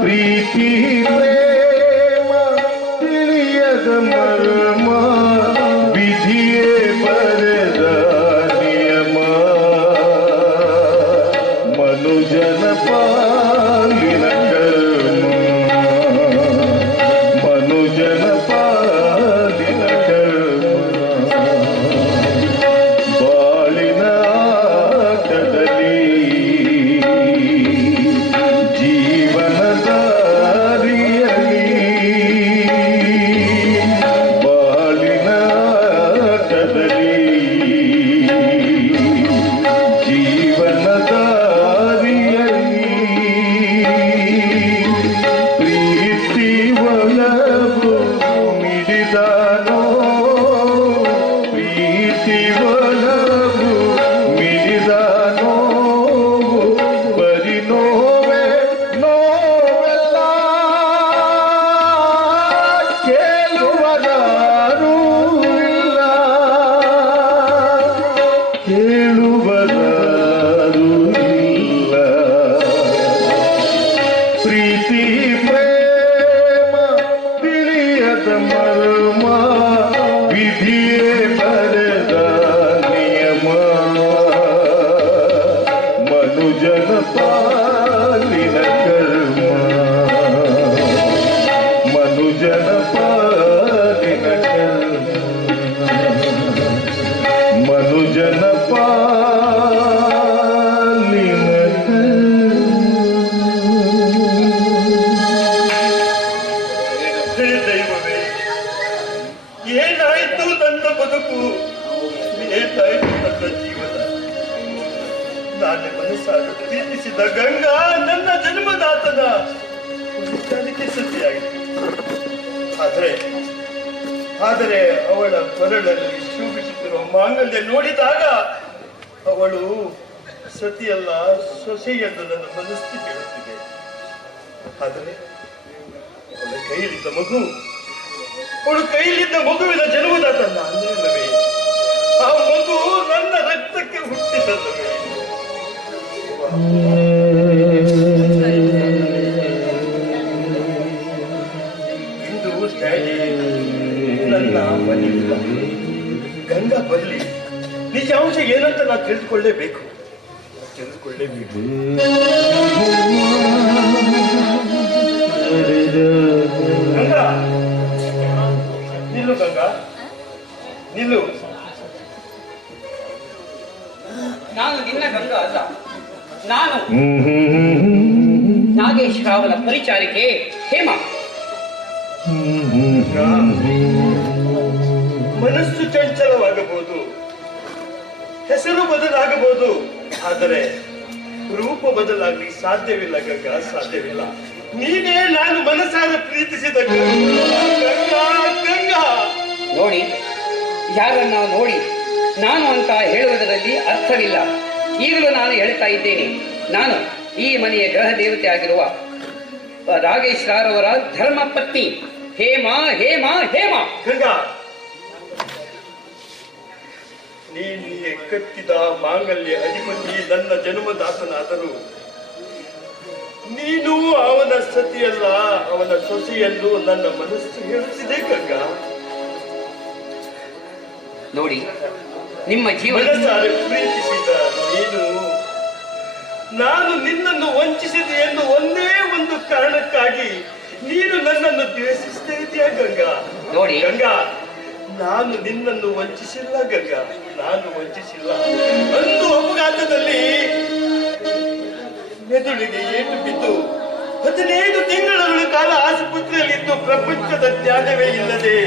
ಪ್ರೀತಿ ಕೇಳುವರಾರೂ ಇಲ್ಲ ಪ್ರೀತಿ ಪ್ರೇಮ ತಿಳಿಯದ ಮರ್ಮ ವಿಧಿಯೇ ನಾನೇ ಮನಸ್ಸಾಗ ಪ್ರೀತಿಸಿದ ಗಂಗಾ ನನ್ನ ಜನ್ಮದಾತನ. ಹುಡುಕಾಣಿಕೆ ಸತಿಯಾಗಿದೆ ಆದರೆ ಆದರೆ ಅವಳ ಕೊರಳಲ್ಲಿ ಶೋಭಿಸುತ್ತಿರುವ ಮಾಂಗಲ್ಯ ನೋಡಿದಾಗ ಅವಳು ಸತಿಯಲ್ಲ ಸೊಸೆ ಎಂದು ನನ್ನ ಮನಸ್ಥಿತಿ ಹೇಳುತ್ತಿದೆ. ಆದರೆ, ಅವಳ ಕೈಯಲ್ಲಿದ್ದ ಮಗು, ಅವಳು ಕೈಯಲ್ಲಿದ್ದ ಮಗುವಿನ ಜನ್ಮದಾತನ ಅಲ್ಲವೇ? ಆ ಮಗು ನನ್ನ ರಕ್ತಕ್ಕೆ ಹುಟ್ಟಿದಲ್ಲವೇ? ಇಂದು ಡ್ಯಾಡಿ ನನ್ನ ಮನೆಯಿಲ್ಲ ಗಂಗಾ ಬರಲಿ ನಿಜಾಂಶ ಏನಂತ ನಾನು ತಿಳಿದುಕೊಳ್ಳೇಬೇಕು ತಿಳಿದುಕೊಳ್ಳೇಬೇಕು? ಗಂಗಾ! ನಿಲ್ಲು ಗಂಗಾ! ನಿಲ್ಲು! ನಾನು ನಿನ್ನ ಗಂಗಾ ಅಲ್ಲ. ನಾನು. ನಾಗೇಶ್ ರಾವನ ಪರಿಚಾರಿಕೆ ಹೇಮ. ಮನಸ್ಸು ಚಂಚಲವಾಗಬಹುದು. ಹೆಸರು ಬದಲಾಗಬಹುದು. ಆದರೆ ರೂಪ ಬದಲಾಗಲಿ ಸಾಧ್ಯವಿಲ್ಲ ಗಂಗಾ ಸಾಧ್ಯವಿಲ್ಲ. ನೀನೇ ನಾನು ಮನಸ್ಸಾರ ಪ್ರೀತಿಸಿದ ಗಂಗಾ. ನೋಡಿ ಯಾರನ್ನ ನೋಡಿ ನಾನು ಅಂತ ಹೇಳುವುದರಲ್ಲಿ ಅರ್ಥವಿಲ್ಲ. ಈಗಲೂ ನಾನು ಹೇಳ್ತಾ ಇದ್ದೇನೆ. ನಾನು ಈ ಮನೆಯ ಗ್ರಹ ದೇವತೆ ಆಗಿರುವ ರಾಗೇಶ್ವರವರ ಧರ್ಮ ಪತ್ನಿ ಹೇಮಾ ಹೇಮಾ ಹೇಮಾ. ಗಂಗಾ! ಕತ್ತಿದ ಕಟ್ಟಿದ ಮಾಂಗಲ್ಯ ಅಧಿಪತಿ ನನ್ನ ಜನ್ಮದಾತನಾದರೂ ನೀನು ಅವನ ಸತಿಯಲ್ಲ ಅವನ ಸೊಸೆಯೆಂದು ನನ್ನ ಮನಸ್ಸು ಹೇಳುತ್ತಿದೆ ಗಂಗಾ. ನೋಡಿ ನಿಮ್ಮ ಜೀವನ ಪ್ರೀತಿಸಿದ ನೀನು ನಾನು ನಿನ್ನನ್ನು ವಂಚಿಸಿದೆ ಎಂದು ಒಂದೇ ಒಂದು ಕಾರಣಕ್ಕಾಗಿ ನೀನು ನನ್ನನ್ನು ದ್ವೇಷಿಸ್ತಾ ಇದೆಯಾ ಗಂಗಾ? ನೋಡಿ. ಗಂಗಾ ನಾನು ನಿನ್ನನ್ನು ವಂಚಿಸಿಲ್ಲ ಗಂಗಾ. ನಾನು ವಂಚಿಸಿಲ್ಲ. ಒಂದು ಅಪಘಾತದಲ್ಲಿ ಮೆದುಳಿಗೆ ಏಟು ಬಿದ್ದು ಹದಿನೈದು ತಿಂಗಳ ಕಾಲ ಆಸ್ಪತ್ರೆಯಲ್ಲಿದ್ದು ಪ್ರಪಂಚದ ಜ್ಞಾನವೇ ಇಲ್ಲದೆ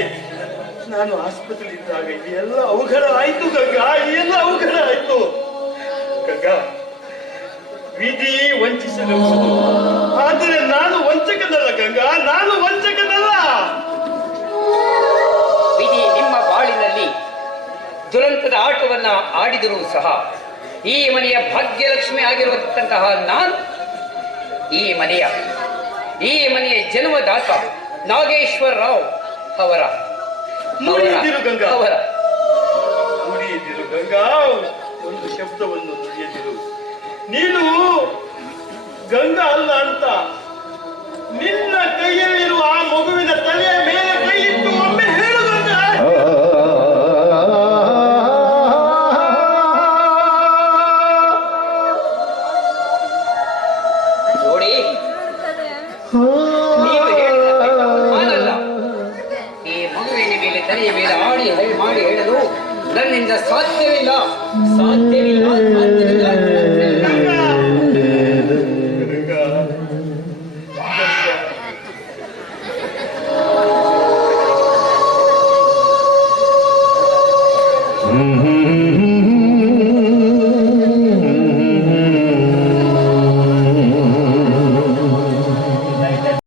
ನಾನು ಆಸ್ಪತ್ರೆಯಲ್ಲಿದ್ದಾಗ ಎಲ್ಲ ಅವಘಡ ಆಯ್ತು ಗಂಗಾ. ಎಲ್ಲ ಅವಘಡ ಆಯ್ತು. ವಿಧಿ ವಂಚಿಸಿದ ಆದರೆ ನಾನು ವಂಚಕನಲ್ಲ ಗಂಗಾ. ನಾನು ವಂಚಕನಲ್ಲ. ವಿಧಿ ನಿಮ್ಮ ಬಾಳಿನಲ್ಲಿ ದುರಂತದ ಆಟವನ್ನ ಆಡಿದರೂ ಸಹ ಈ ಮನೆಯ ಭಾಗ್ಯಲಕ್ಷ್ಮಿ ಆಗಿರುವಂತಹ ನಾನು ಈ ಮನೆಯ ಈ ಮನೆಯ ಜನ್ಮದಾತ ನಾಗೇಶ್ವರ ರಾವ್ ಅವರ. ಗಂಗಾ. ಅವರ. ಗಂಗಾ. ಒಂದು ಶಬ್ದವನ್ನು ನುಡಿಯದಿರು ನೀನು ಗಂಗಾ ಅಲ್ಲ ಅಂತ ನಿನ್ನ ಕೈಯಲ್ಲಿರುವ ಆ ಮಗುವಿನ ತಲೆಯ ಮೇಲೆ ಕೈ ಇಟ್ಟು ಒಮ್ಮೆ ಹೇಳು ನೋಡಿ. ನೀವು ಹೇಳಲ್ಲ ಈ ಮಗುವಿನ ಮೇಲೆ ತಲೆಯ ಮೇಲೆ ಆಡಿ ಹೈ ಮಾಡಿ ಹೇಳಲು ನನ್ನಿಂದ ಸಾಧ್ಯವಿಲ್ಲ. ಸಾಧ್ಯವಿಲ್ಲ